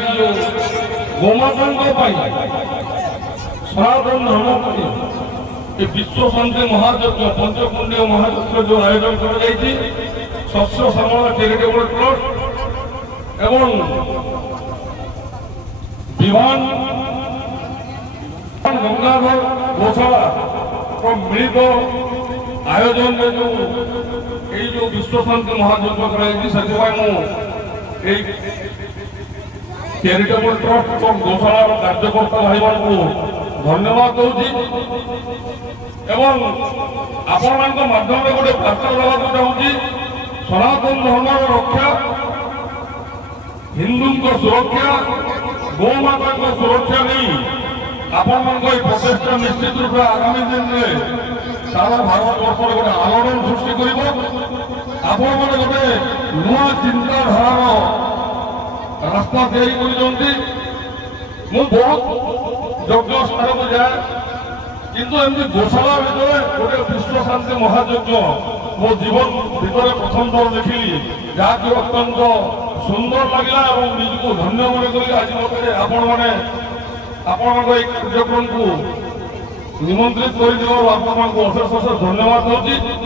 गोमातांग सनातन धर्म विश्व शांति महायज्ञ पंचकुंडीय महायज्ञ जो आयोजन कर शस्य श्यामला चैरिटेबल ट्रस्ट एवं विमान गंगाधर गोशाला मिलित आयोजन में जो विश्व शांति महायज्ञ कर चैरिटेबल ट्रस्ट और गोशाला कार्यकर्ता भाई मान को धन्यवाद दूसरी एवं आपण माध्यम गोटे बार्ता देवाक चाहूँगी सनातन धर्म रक्षा हिंदू सुरक्षा गौमाता सुरक्षा नहीं आपण प्रचेषा निश्चित रूप आगामी दिन में सारा भारत वर्ष गोटे आलोड़न सृष्टि कर गोटे नुआ चिंताधार रास्ता तैयारी बहुत यज्ञ स्थान को जाए किंतु एमती गोशाला भीतर गोटे विश्व शांति महायज्ञ मो जीवन भीतर प्रथम थर देखिली जहाँकि अत्यंत सुंदर लगला और निजको धन्य मन कर आज मत आपण मैंने कार्यक्रम को निमंत्रित कर अशेष अशेष धन्यवाद दूसरी।